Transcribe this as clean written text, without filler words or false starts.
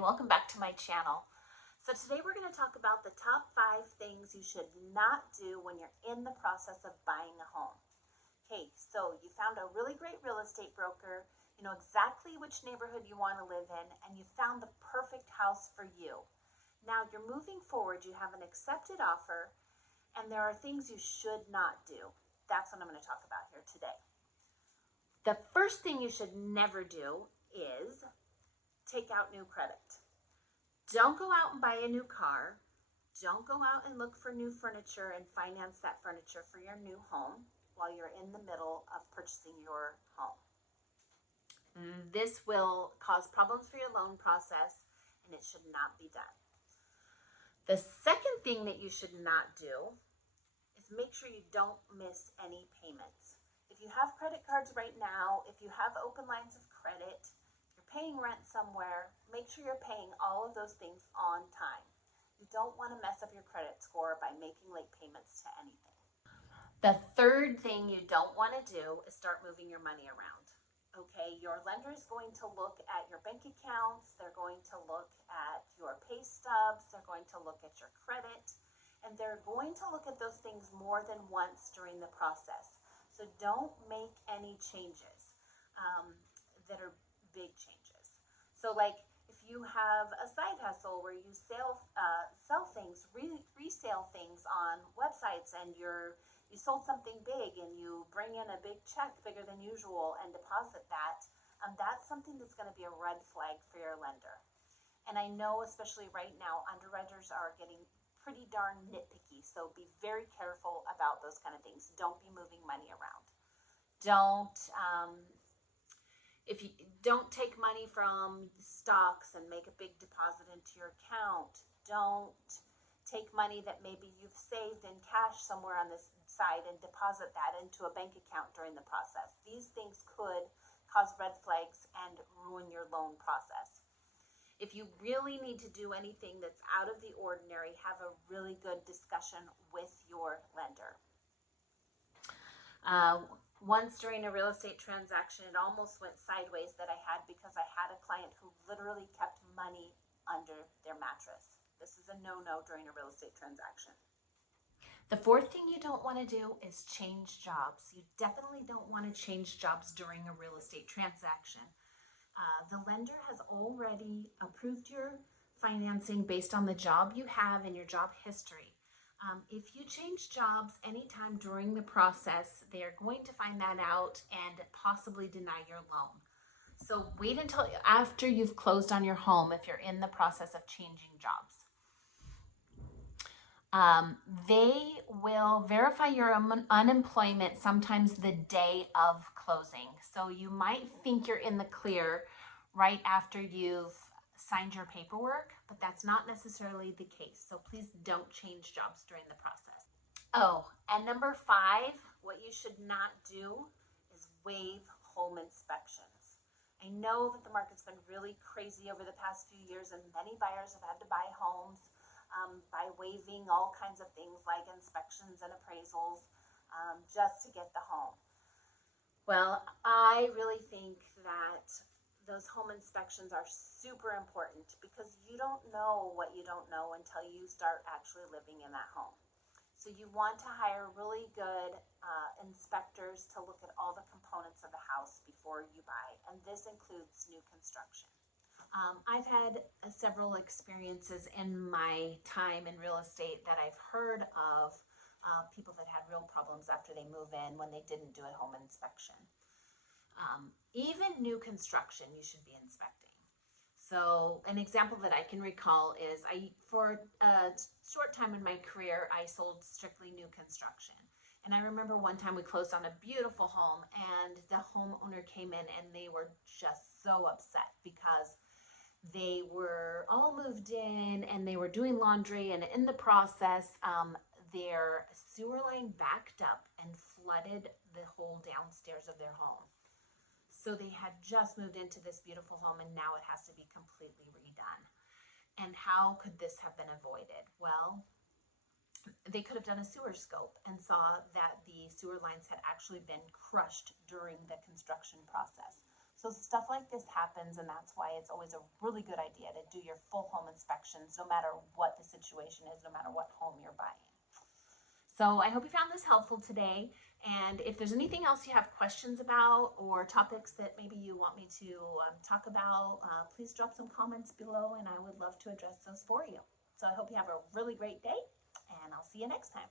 and welcome back to my channel. So today we're going to talk about the top 5 things you should not do when you're in the process of buying a home. Okay, so you found a really great real estate broker, you know exactly which neighborhood you want to live in, and you found the perfect house for you. Now you're moving forward, you have an accepted offer, and there are things you should not do. That's what I'm going to talk about here today. The first thing you should never do is take out new credit. Don't go out and buy a new car. Don't go out and look for new furniture and finance that furniture for your new home while you're in the middle of purchasing your home. This will cause problems for your loan process, and it should not be done. The second thing that you should not do is make sure you don't miss any payments. If you have credit cards right now, if you have open lines of credit, paying rent somewhere, make sure you're paying all of those things on time. You don't want to mess up your credit score by making late payments to anything. The third thing you don't want to do is start moving your money around. Okay, your lender is going to look at your bank accounts, they're going to look at your pay stubs, they're going to look at your credit, and they're going to look at those things more than once during the process. So don't make any changes that are big changes. So like if you have a side hustle where you sell things, resale things on websites, and you sold something big and you bring in a big check bigger than usual and deposit that, that's something that's going to be a red flag for your lender. And I know especially right now underwriters are getting pretty darn nitpicky, so be very careful about those kind of things. Don't be moving money around. If you don't take money from stocks and make a big deposit into your account. Don't take money that maybe you've saved in cash somewhere on this side and deposit that into a bank account during the process. These things could cause red flags and ruin your loan process. If you really need to do anything that's out of the ordinary, have a really good discussion with your lender. Once during a real estate transaction, it almost went sideways that I had because I had a client who literally kept money under their mattress. This is a no-no during a real estate transaction. The fourth thing you don't want to do is change jobs. You definitely don't want to change jobs during a real estate transaction. The lender has already approved your financing based on the job you have and your job history. If you change jobs anytime during the process, they're going to find that out and possibly deny your loan. So wait until after you've closed on your home if you're in the process of changing jobs. They will verify your unemployment sometimes the day of closing. So you might think you're in the clear right after you've signed your paperwork, but that's not necessarily the case. So please don't change jobs during the process. Oh, and number 5, what you should not do is waive home inspections. I know that the market's been really crazy over the past few years, and many buyers have had to buy homes by waiving all kinds of things like inspections and appraisals just to get the home. Well, I really think that those home inspections are super important because you don't know what you don't know until you start actually living in that home. So you want to hire really good inspectors to look at all the components of the house before you buy, and this includes new construction. I've had several experiences in my time in real estate that I've heard of people that had real problems after they move in when they didn't do a home inspection. Even new construction you should be inspecting. So an example that I can recall is for a short time in my career, I sold strictly new construction. And I remember one time we closed on a beautiful home, and the homeowner came in and they were just so upset because they were all moved in and they were doing laundry, and in the process, their sewer line backed up and flooded the whole downstairs of their home. So they had just moved into this beautiful home, and now it has to be completely redone. And how could this have been avoided? Well, they could have done a sewer scope and saw that the sewer lines had actually been crushed during the construction process. So stuff like this happens, and that's why it's always a really good idea to do your full home inspections, no matter what the situation is, no matter what home you're buying. So I hope you found this helpful today. And if there's anything else you have questions about or topics that maybe you want me to talk about, please drop some comments below and I would love to address those for you. So I hope you have a really great day and I'll see you next time.